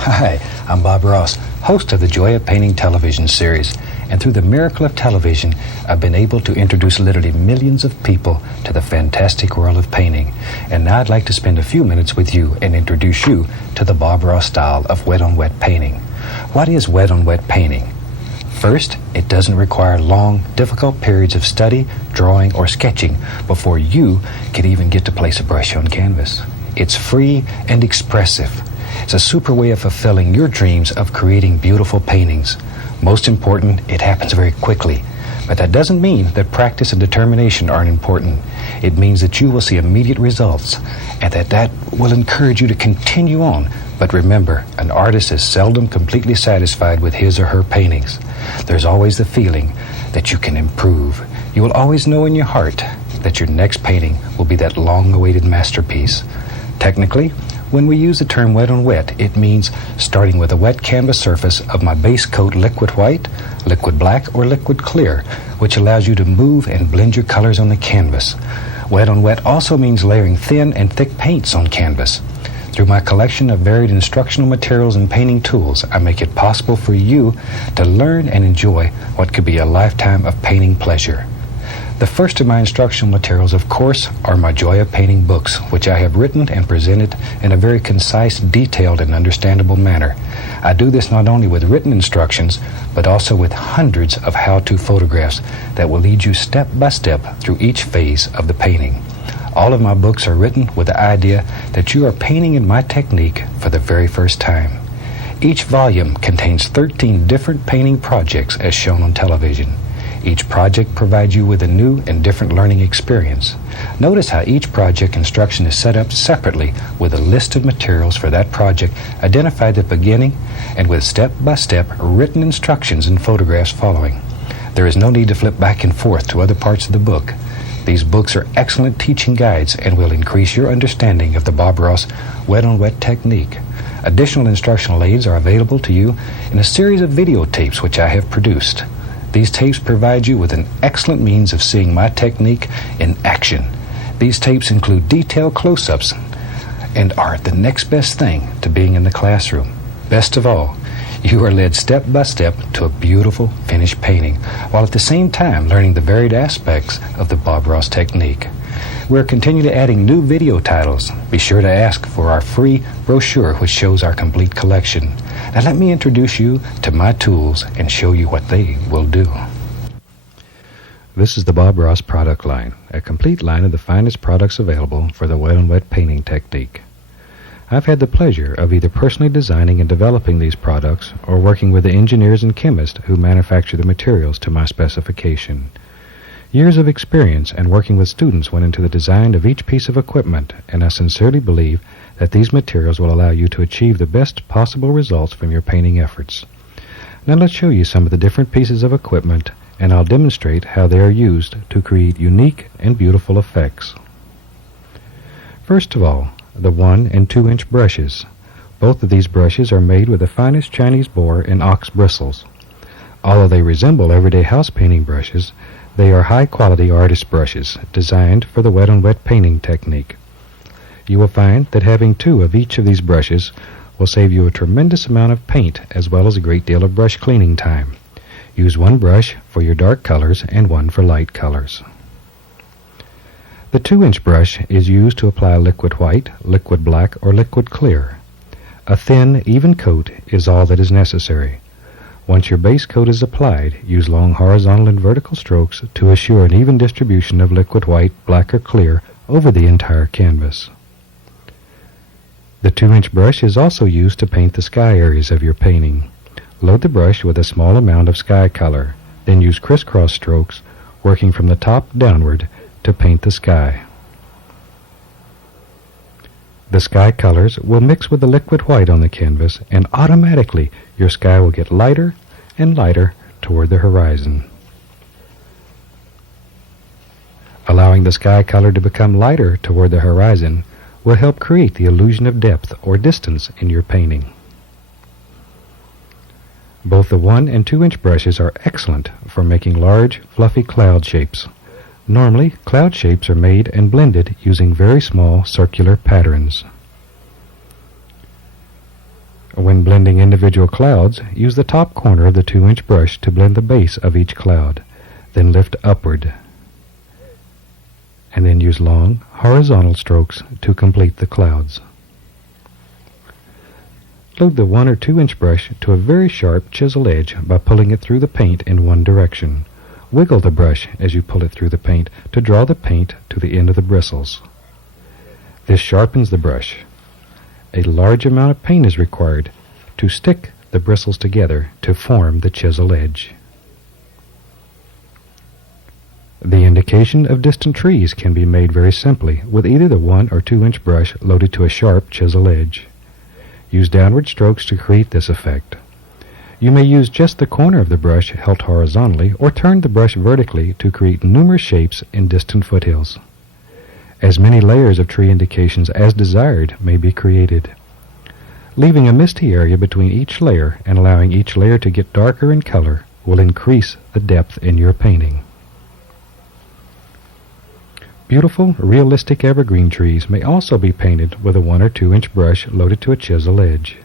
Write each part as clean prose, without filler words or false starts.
Hi, I'm Bob Ross, host of the Joy of Painting television series. And through the miracle of television, I've been able to introduce literally millions of people to the fantastic world of painting. And now I'd like to spend a few minutes with you and introduce you to the Bob Ross style of wet-on-wet painting. What is wet-on-wet painting? First, it doesn't require long, difficult periods of study, drawing, or sketching before you can even get to place a brush on canvas. It's free and expressive. It's a super way of fulfilling your dreams of creating beautiful paintings. Most important, it happens very quickly. But that doesn't mean that practice and determination aren't important. It means that you will see immediate results and that will encourage you to continue on. But remember, an artist is seldom completely satisfied with his or her paintings. There's always the feeling that you can improve. You will always know in your heart that your next painting will be that long-awaited masterpiece. Technically, when we use the term wet on wet, it means starting with a wet canvas surface of my base coat liquid white, liquid black, or liquid clear, which allows you to move and blend your colors on the canvas. Wet on wet also means layering thin and thick paints on canvas. Through my collection of varied instructional materials and painting tools, I make it possible for you to learn and enjoy what could be a lifetime of painting pleasure. The first of my instructional materials, of course, are my Joy of Painting books, which I have written and presented in a very concise, detailed, and understandable manner. I do this not only with written instructions, but also with hundreds of how-to photographs that will lead you step by step through each phase of the painting. All of my books are written with the idea that you are painting in my technique for the very first time. Each volume contains 13 different painting projects as shown on television. Each project provides you with a new and different learning experience. Notice how each project instruction is set up separately with a list of materials for that project identified at the beginning and with step-by-step written instructions and photographs following. There is no need to flip back and forth to other parts of the book. These books are excellent teaching guides and will increase your understanding of the Bob Ross wet-on-wet technique. Additional instructional aids are available to you in a series of videotapes which I have produced. These tapes provide you with an excellent means of seeing my technique in action. These tapes include detailed close-ups and are the next best thing to being in the classroom. Best of all, you are led step by step to a beautiful finished painting, while at the same time learning the varied aspects of the Bob Ross technique. We're continually adding new video titles. Be sure to ask for our free brochure which shows our complete collection. Now let me introduce you to my tools and show you what they will do. This is the Bob Ross product line, a complete line of the finest products available for the wet-on-wet painting technique. I've had the pleasure of either personally designing and developing these products or working with the engineers and chemists who manufacture the materials to my specification. Years of experience and working with students went into the design of each piece of equipment, and I sincerely believe that these materials will allow you to achieve the best possible results from your painting efforts. Now let's show you some of the different pieces of equipment, and I'll demonstrate how they are used to create unique and beautiful effects. First of all, the 1 and 2 inch brushes. Both of these brushes are made with the finest Chinese boar and ox bristles. Although they resemble everyday house painting brushes, they are high-quality artist brushes designed for the wet-on-wet painting technique. You will find that having 2 of each of these brushes will save you a tremendous amount of paint as well as a great deal of brush cleaning time. Use 1 brush for your dark colors and 1 for light colors. The 2 inch brush is used to apply liquid white, liquid black, or liquid clear. A thin, even coat is all that is necessary. Once your base coat is applied, use long horizontal and vertical strokes to assure an even distribution of liquid white, black, or clear over the entire canvas. The 2 inch brush is also used to paint the sky areas of your painting. Load the brush with a small amount of sky color, then use crisscross strokes, working from the top downward, to paint the sky. The sky colors will mix with the liquid white on the canvas, and automatically your sky will get lighter and lighter toward the horizon. Allowing the sky color to become lighter toward the horizon will help create the illusion of depth or distance in your painting. Both the 1 and 2 inch brushes are excellent for making large, fluffy cloud shapes. Normally, cloud shapes are made and blended using very small circular patterns. When blending individual clouds, use the top corner of the 2-inch brush to blend the base of each cloud. Then lift upward. And then use long, horizontal strokes to complete the clouds. Load the 1 or 2-inch brush to a very sharp chisel edge by pulling it through the paint in one direction. Wiggle the brush as you pull it through the paint to draw the paint to the end of the bristles. This sharpens the brush. A large amount of paint is required to stick the bristles together to form the chisel edge. The indication of distant trees can be made very simply with either the 1 or 2-inch brush loaded to a sharp chisel edge. Use downward strokes to create this effect. You may use just the corner of the brush held horizontally or turn the brush vertically to create numerous shapes in distant foothills. As many layers of tree indications as desired may be created. Leaving a misty area between each layer and allowing each layer to get darker in color will increase the depth in your painting. Beautiful, realistic evergreen trees may also be painted with a 1 or 2-inch brush loaded to a chisel edge.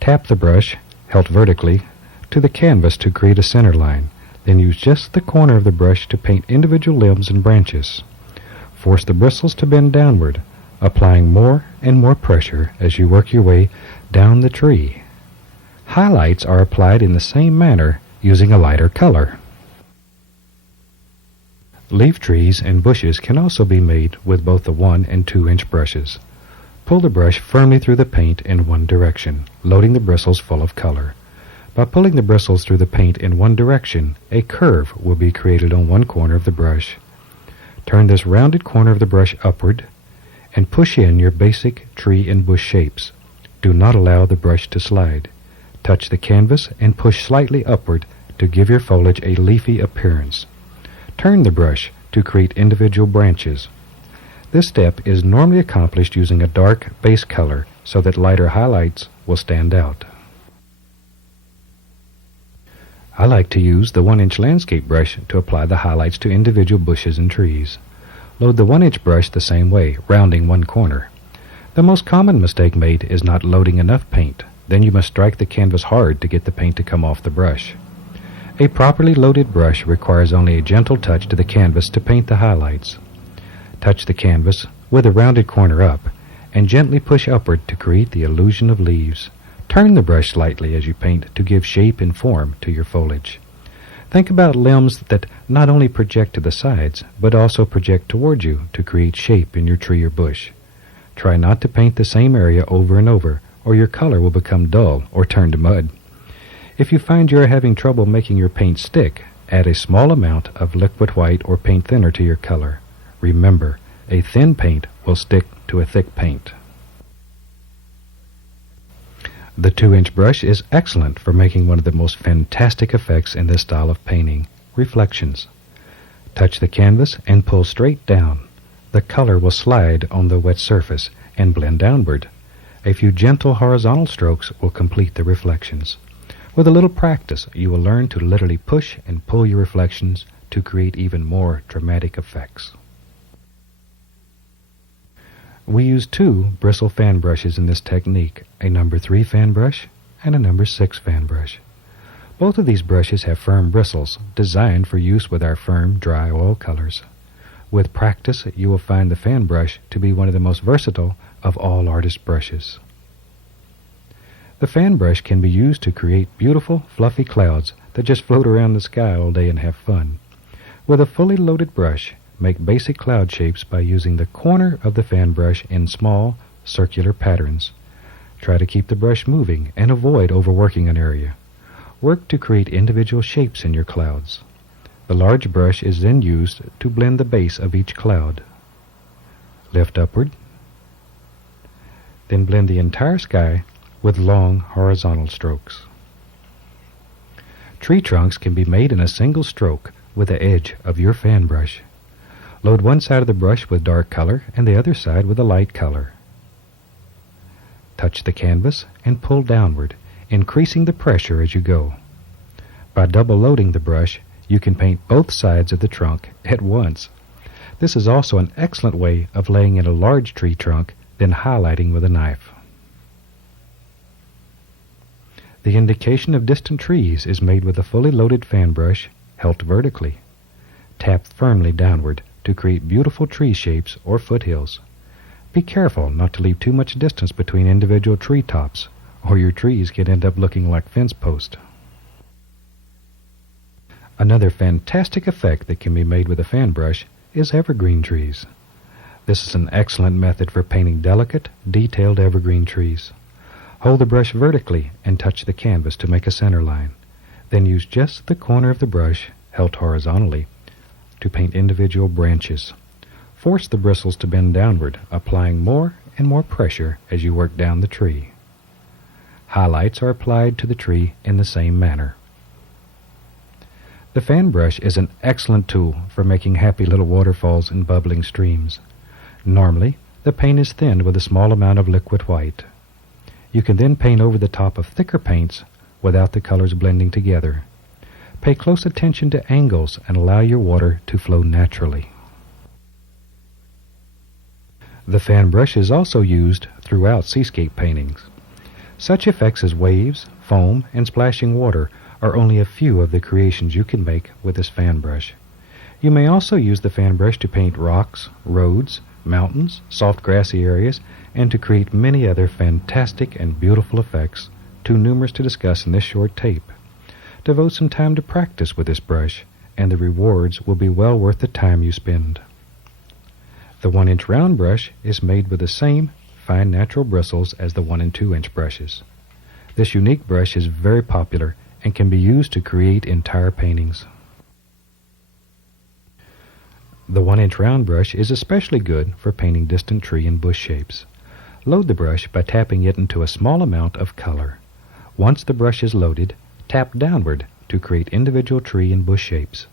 Tap the brush, held vertically, to the canvas to create a center line. Then use just the corner of the brush to paint individual limbs and branches. Force the bristles to bend downward, applying more and more pressure as you work your way down the tree. Highlights are applied in the same manner using a lighter color. Leaf trees and bushes can also be made with both the 1 and 2-inch brushes. Pull the brush firmly through the paint in one direction, loading the bristles full of color. By pulling the bristles through the paint in one direction, a curve will be created on one corner of the brush. Turn this rounded corner of the brush upward and push in your basic tree and bush shapes. Do not allow the brush to slide. Touch the canvas and push slightly upward to give your foliage a leafy appearance. Turn the brush to create individual branches. This step is normally accomplished using a dark base color so that lighter highlights will stand out. I like to use the 1-inch landscape brush to apply the highlights to individual bushes and trees. Load the 1-inch brush the same way, rounding one corner. The most common mistake made is not loading enough paint. Then you must strike the canvas hard to get the paint to come off the brush. A properly loaded brush requires only a gentle touch to the canvas to paint the highlights. Touch the canvas with a rounded corner up and gently push upward to create the illusion of leaves. Turn the brush slightly as you paint to give shape and form to your foliage. Think about limbs that not only project to the sides, but also project toward you to create shape in your tree or bush. Try not to paint the same area over and over, or your color will become dull or turn to mud. If you find you are having trouble making your paint stick, add a small amount of liquid white or paint thinner to your color. Remember, a thin paint will stick to a thick paint. The 2-inch brush is excellent for making one of the most fantastic effects in this style of painting, reflections. Touch the canvas and pull straight down. The color will slide on the wet surface and blend downward. A few gentle horizontal strokes will complete the reflections. With a little practice, you will learn to literally push and pull your reflections to create even more dramatic effects. We use 2 bristle fan brushes in this technique, a number 3 fan brush and a number 6 fan brush. Both of these brushes have firm bristles, designed for use with our firm, dry oil colors. With practice, you will find the fan brush to be one of the most versatile of all artist brushes. The fan brush can be used to create beautiful, fluffy clouds that just float around the sky all day and have fun. With a fully loaded brush, make basic cloud shapes by using the corner of the fan brush in small, circular patterns. Try to keep the brush moving and avoid overworking an area. Work to create individual shapes in your clouds. The large brush is then used to blend the base of each cloud. Lift upward. Then blend the entire sky with long horizontal strokes. Tree trunks can be made in a single stroke with the edge of your fan brush. Load one side of the brush with dark color and the other side with a light color. Touch the canvas and pull downward, increasing the pressure as you go. By double loading the brush, you can paint both sides of the trunk at once. This is also an excellent way of laying in a large tree trunk, then highlighting with a knife. The indication of distant trees is made with a fully loaded fan brush held vertically. Tap firmly downward to create beautiful tree shapes or foothills. Be careful not to leave too much distance between individual tree tops, or your trees can end up looking like fence posts. Another fantastic effect that can be made with a fan brush is evergreen trees. This is an excellent method for painting delicate, detailed evergreen trees. Hold the brush vertically and touch the canvas to make a center line. Then use just the corner of the brush, held horizontally, to paint individual branches. Force the bristles to bend downward, applying more and more pressure as you work down the tree. Highlights are applied to the tree in the same manner. The fan brush is an excellent tool for making happy little waterfalls and bubbling streams. Normally, the paint is thinned with a small amount of liquid white. You can then paint over the top of thicker paints without the colors blending together. Pay close attention to angles and allow your water to flow naturally. The fan brush is also used throughout seascape paintings. Such effects as waves, foam, and splashing water are only a few of the creations you can make with this fan brush. You may also use the fan brush to paint rocks, roads, mountains, soft grassy areas, and to create many other fantastic and beautiful effects, too numerous to discuss in this short tape. Devote some time to practice with this brush, and the rewards will be well worth the time you spend. The 1-inch round brush is made with the same fine natural bristles as the 1 and 2-inch brushes. This unique brush is very popular and can be used to create entire paintings. The 1-inch round brush is especially good for painting distant tree and bush shapes. Load the brush by tapping it into a small amount of color. Once the brush is loaded, tap downward to create individual tree and bush shapes.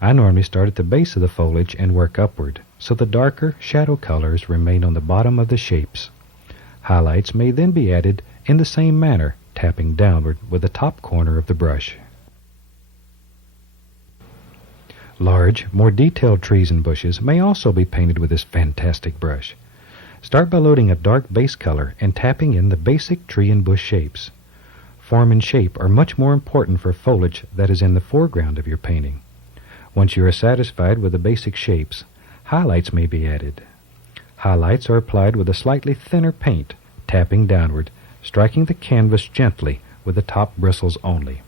I normally start at the base of the foliage and work upward, so the darker shadow colors remain on the bottom of the shapes. Highlights may then be added in the same manner, tapping downward with the top corner of the brush. Large, more detailed trees and bushes may also be painted with this fantastic brush. Start by loading a dark base color and tapping in the basic tree and bush shapes. Form and shape are much more important for foliage that is in the foreground of your painting. Once you are satisfied with the basic shapes, highlights may be added. Highlights are applied with a slightly thinner paint, tapping downward, striking the canvas gently with the top bristles only.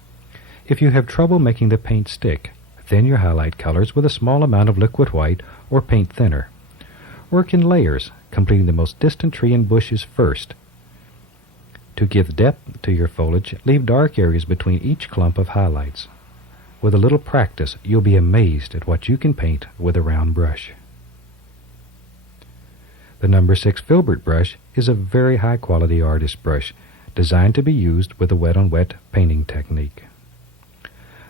If you have trouble making the paint stick, thin your highlight colors with a small amount of liquid white or paint thinner. Work in layers, completing the most distant tree and bushes first. To give depth to your foliage, leave dark areas between each clump of highlights. With a little practice, you'll be amazed at what you can paint with a round brush. The number 6 filbert brush is a very high-quality artist brush designed to be used with a wet-on-wet painting technique.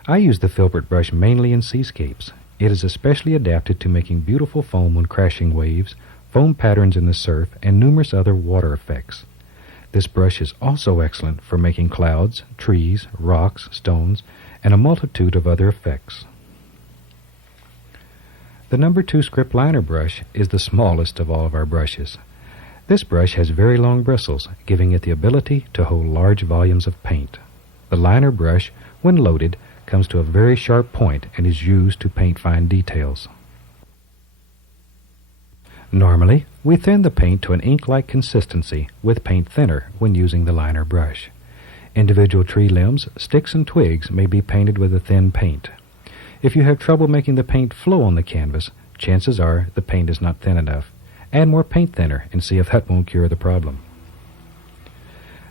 I use the filbert brush mainly in seascapes. It is especially adapted to making beautiful foam when crashing waves, foam patterns in the surf, and numerous other water effects. This brush is also excellent for making clouds, trees, rocks, stones, and a multitude of other effects. The number 2 script liner brush is the smallest of all of our brushes. This brush has very long bristles, giving it the ability to hold large volumes of paint. The liner brush, when loaded, comes to a very sharp point and is used to paint fine details. Normally, we thin the paint to an ink-like consistency with paint thinner when using the liner brush. Individual tree limbs, sticks, and twigs may be painted with a thin paint. If you have trouble making the paint flow on the canvas, chances are the paint is not thin enough. Add more paint thinner and see if that won't cure the problem.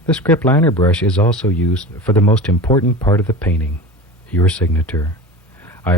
The script liner brush is also used for the most important part of the painting, your signature. I